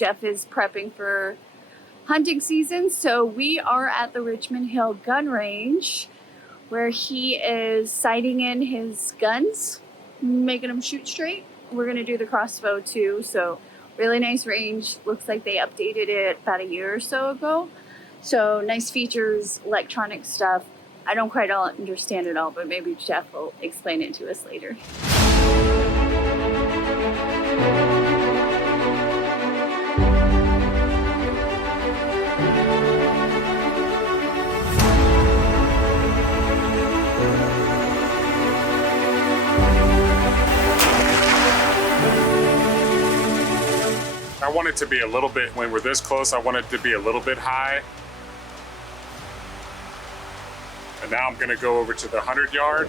Jeff is prepping for hunting season, so we are at the Richmond Hill Gun Range where he is sighting in his guns, making them shoot straight. We're gonna do the crossbow too, so really nice range. Looks like they updated it about a year or so ago. So nice features, electronic stuff. I don't quite all understand it all, but maybe Jeff will explain it to us later. I want it to be a little bit, when we're this close, I want it to be a little bit high. And now I'm gonna go over to the 100 yard.